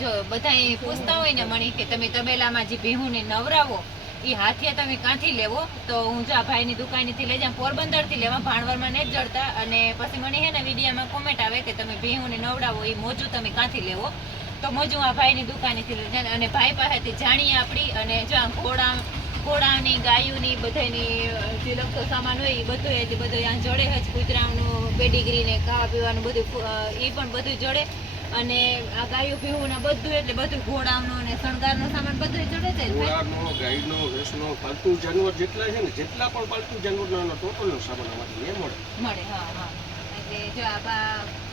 જો બધા પૂછતા હોય ને મણી કે તમે તબેલામાં જે ભીહુને નવરાવો એ હાથે તમે કાંથી લેવો, તો હું જો આ ભાઈની દુકાનેથી લઈ જાઉં, પોરબંદરથી લેવા, ભાણવરમાં ને જડતા. અને પછી મને હે ને વિડીયામાં કોમેન્ટ આવે કે તમે ભીહુને નવડાવો એ મોજું તમે કાંથી લેવો. તો મોજું આ ભાઈની દુકાનેથી લઈ જાય અને ભાઈ પાસેથી જાણીએ આપણી, અને જો આ ઘોડા ઘોડાની, ગાયોની, બધાની જે લગતો સામાન હોય એ બધું એટલે બધું આ જોડે જ કૂતરાનું પેડીગ્રી ને ખાવા પીવાનું બધું એ પણ બધું જોડે. અને આ ગાયો પીવું બધું એટલે બધું ઘોડાનો અને શણગારનો સામાન બધું ચડે છે. ઘોડાનો ગાયનો ભેંસનો પાલતુ જાનવર જેટલા છે ને જેટલા પણ પાલતુ જાનવરનો ટોટલનો સામાન અમારે એ મળે. મળે હા હા. એટલે જો આ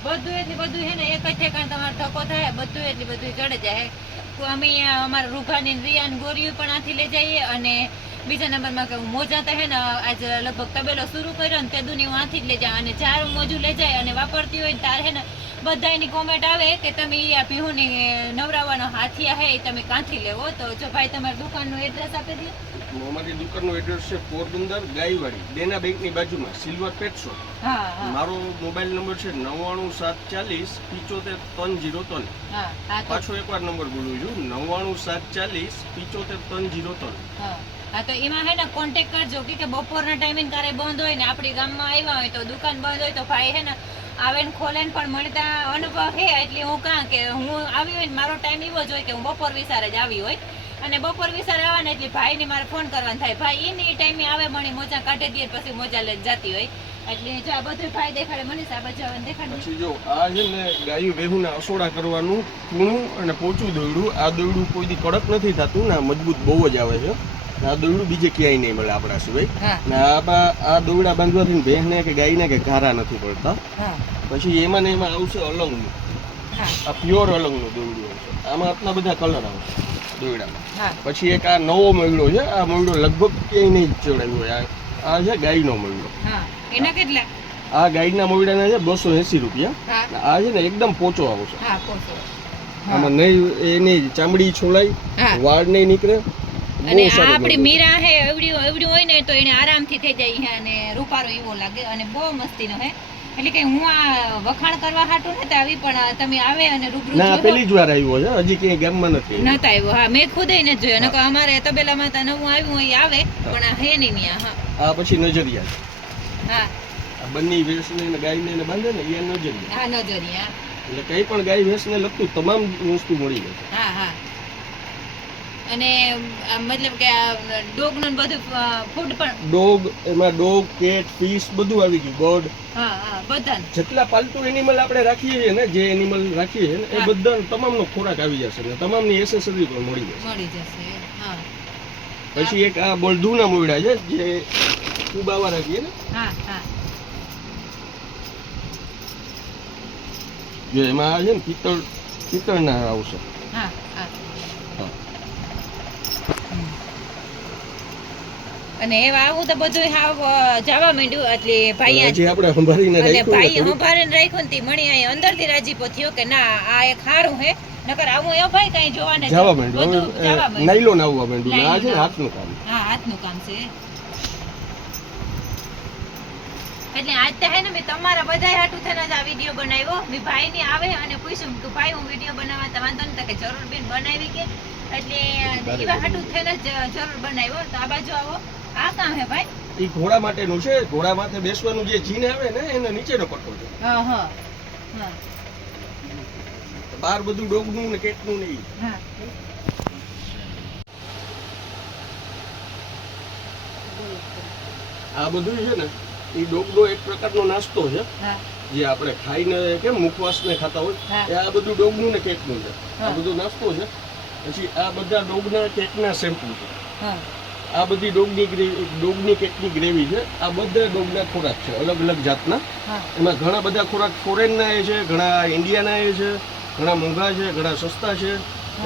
બધું એટલે બધું છે ને એક જ ઠેકાણ તમારે ધક્કો થાય બધું એટલે બધું ચડે જાય. તો અમે અમારા રૂભાની રિયાન ગોરીયું પણ આથી લઈ જઈએ અને બીજા નંબરમાં કે હું મોજા તો હે ને આજ લગભગ તબેલો શરૂ કર્યો ને તે દુનિયા આથી જ લઈ જાય અને ચાર મોજું લઈ જાય અને વાપરતી હોય તાર હે ને બધાની કોમેન્ટ આવે કે તમે આ પીહુની નવરાવાનો હાથિયા હે તમે કાંથી લેવો? તો જો ભાઈ તમારી દુકાનનું એડ્રેસ આપી દે. અમારી દુકાનનું એડ્રેસ છે પોરબંદર ગાયવાડી દેના બેંકની બાજુમાં સિલ્વર પેટ શોપ. હા મારો મોબાઈલ નંબર છે નવ્વાણું સાત ચાલીસ પિચોતેર ત્રણ જીરો ત્રણ. પાછો એકવાર નંબર બોલું છું નવ્વાણું સાત ચાલીસ પિચોતેર ત્રણ જીરો ત્રણ. હા, તો એમાં હે ને કોન્ટેક કરજો કે બપોરના ટાઈમે ક્યારે બંધ હોય ને આપણી ગામમાં આવ્યા હોય તો દુકાન બંધ હોય તો ભાઈ હે ને આવે ખોલે પણ મળતા અનુભવ હે, એટલે હું કાં કે હું આવી હોય ને મારો ટાઈમ એવો જ હોય કે હું બપોર વિસારે જ આવી હોય. અને બપોર વિસારે આવવાને એટલે ભાઈને મારે ફોન કરવાનો થાય. ભાઈ એની ટાઈમે આવે મને મોજા કાઢી દે પછી મોજા લઈને જતી હોય. એટલે જો આ બધું ભાઈ દેખાડે, મનીષ, આ છે ને ગાયું કરવાનું, કૂણું અને પોચું દોયડું. આ દોયડું કોઈ દી કડક નથી થતું ને મજબૂત બહુ જ આવે છે. આ દોરડું બીજે ક્યાંય નહીં મળે આપણા સિવાય. હા. ને આ આ દોરડા બાંધવાથી ભેંસને કે ગાયને કે ઘારા નથી પડતા. પછી એમાં ને એમાં આવશે અલંગનું. આ પ્યોર અલંગનું દોરડું આવશે. આમાં આટલા બધા કલર આવશે દોરડામાં. પછી એક આ નવો મયડો છે આ મયડો લગભગ ક્યાંય નહીં ચડાવ્યો હોય. આ છે ગાયનો મયડો એના કેટલા? આ ગાયના મયડાના છે બસો એંસી રૂપિયા. આ છે ને એકદમ પોચો આવશે. આમાં નહીં એની ચામડી છોલાય વાળ નહીં નીકળે અને આ આપણી મીરા હે એવડી એવડી હોય ને તો એને આરામથી થઈ જાય હે અને રૂપારો એવો લાગે અને બહુ મસ્તીનો હે. એટલે કે હું આ વખાણ કરવા હાટું નતા આવી પણ તમે આવે અને રૂબરૂ ના પેલી જ વાર આવ્યો છે હજી ક્યાંય ગામમાં નથી નતા આવ્યો. હા મેં ખુદે નથી જોયો. નકર અમારે તબેલામાં તા નવું આવ્યું હોય આવે પણ આ હે નહીં મિયા હા. આ પછી નજરિયા હા. આ બંને ભેંસને ને ગાયને ને બાંધે ને એ નજરિયા. હા નજરી હા એટલે કઈ પણ ગાય ભેંસને લગતું તમામ વસ્તુ મળી જાય. હા હા. અને મતલબ કે ડોગનું બધું ફૂડ પણ. ડોગ એમાં ડોગ કેટ ફિશ બધું આવી ગયું બર્ડ. હા હા બધા જેટલા પાલતુ એનિમલ આપણે રાખીએ છીએ ને જે એનિમલ રાખીએ છીએ ને એ બધા તમામનો ખોરાક આવી જશે ને તમામની એસેસરી પણ મળી જશે. મળી જશે હા. પછી એક આ બળદુના મોયડા છે જે કુબાવા રાખીએ ને. હા હા. જો એમાં છે ને પિત્તળ પિત્તળના આવશે. હા. અને એવા આવું તો બધું હાવ જવા માંડ્યું. એટલે ભાઈ આપણે સંભાળીને રાખ્યું ભાઈ સંભાળીને રાખ્યું ને મણી અહીં અંદરથી રાજીપો થયો કે ના આ એક સારું હે. નકર આવું એ ભાઈ કઈ જોવાને જવા માંડ્યું. નાયલોન આવવા માંડ્યું. ને આ છે ને. હાથનું કામ. હા હાથનું કામ છે. એટલે આજ તો હે ને મેં તમારા બધા હાટું થઈને જ આ વીડિયો બનાવ્યો. મેં ભાઈની આવે અને પૂછ્યું કે ભાઈ હું વીડિયો બનાવવા તો વાંધો તો કે જરૂર બેન બનાવી કે. એટલે એવા હાટું થઈને જ જરૂર બનાવ્યો. તો આ બાજુ આવો. આ કામ હે ભાઈ? એ ઘોડા માટેનું છે ઘોડા માથે બેસવાનું જે ચીન આવે ને એને નીચેનો પટ્ટો છે. હા હા હા. બહાર બધું ડોગનું ને કેટનું ને હા. આ બધું છે ને એ ડોગડો એક પ્રકારનો નાસ્તો છે. જે આપણે ખાઈને કેમ મુખવાસને ખાતા હોય. એ આ બધું ડોગનું ને કેકનું છે. આ બધો નાસ્તો છે. પછી આ બધા ડોગના કેકના શેમ્પુ છે. હા. આ બધી ડોગની ગ્રેવી ડોગની કેકની ગ્રેવી છે? આ બધા ડોગના ખોરાક છે અલગ અલગ જાતના. એમાં ઘણા બધા ખોરાક ફોરેનના એ છે ઘણા ઇન્ડિયાના એ છે ઘણા મોંઘા છે ઘણા સસ્તા છે.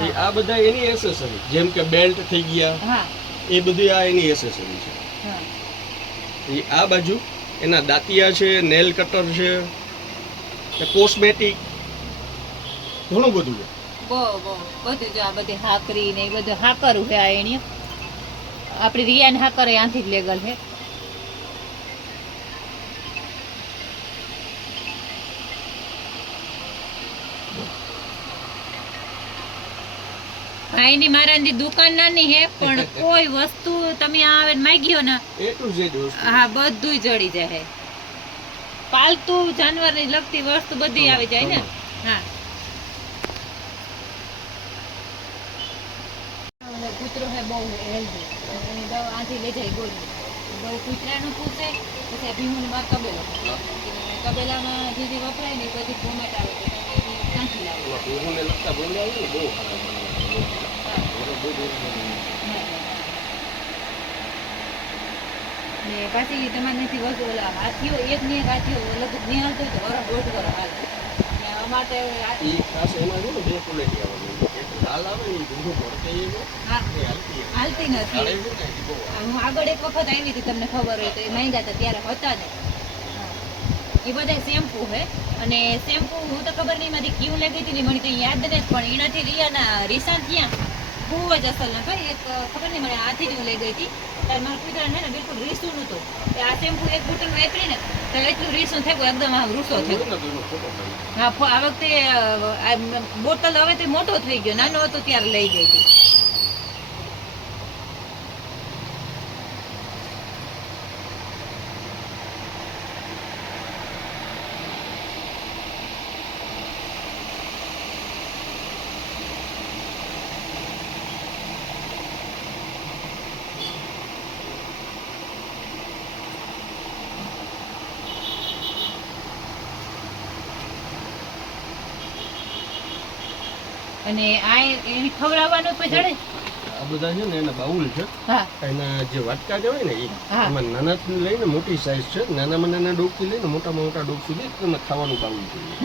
એ આ બધા એની એસેસરી જેમ કે બેલ્ટ થઈ ગયા એ બધી આ એની એસેસરી છે. એ આ બાજુ એના દાંતિયા છે નેલ કટર છે કોસ્મેટિક ઘણું બધું છે. બધું જો આ બધી હાકરી ને એ બધું હાકરું છે આ એની આપણી રિયાને હા કરે આથી જ લેગલ છે ભાઈની મારાની દુકાન નાની હે પણ કોઈ વસ્તુ તમે આવે માગ્યો ને હા બધુંય જડી જાય. પાલતુ જાનવરની લગતી વસ્તુ બધી આવી જાય ને. હા અને કૂતરો હે બહુ હેલ્ધી આથી લઈ જાય ગોરી બહુ કૂતરાનું પૂછે પછી આ ભીમુની માં તબેલો તબેલામાં જે જે વપરાય ને એ બધી આવે લાવો. લગતા હોય ને બહુ પાછી તમારે નથી વસ્તુ ઓલા હાથીઓ એક ને એક હાથીઓ લગભગ નહીં હાલતો હોય તો વરસ દોઢ વરસ હાલ. અમારે તો હાલતી નથી. છે ને ઈ બહુ આવે. હું આગળ એક વખત આવી હતી તમને ખબર હોય તો. એ માંગ્યા હતા ત્યારે હતા ને એ બધા શેમ્પુ હે. અને શેમ્પુ હું તો ખબર નહીં એમાંથી ક્યુ લઈ ગઈ હતી મને તો યાદ નથી પણ એનાથી રિયાના રિસાન થયા. બહુ જ અસલ ના ભાઈ એક ખબર નહીં મને આથી જ હું લઈ ગઈ હતી. ત્યારે મારા છે ને બિલકુલ રીસું નહોતું. એ આ શેમ્પુ એક બોટલનું વેપરી ને તો એટલું રીસું એકદમ આમ રૂસો પાડી. હા આ વખતે આ બોટલ હવે તે મોટો થઈ ગયો નાનો હતો ત્યારે લઈ ગઈ હતી. અને આ એની ખવડાવવાનું કોઈ જડે આ બધા છે ને એના બાઉલ છે. એના જે વાટકા કહેવાય ને એ એમાં નાનાથી લઈને મોટી સાઈઝ છે. નાનામાં નાના ડોગથી લઈને મોટામાં મોટા ડોક સુધી તમે ખાવાનું બાઉલ જોઈએ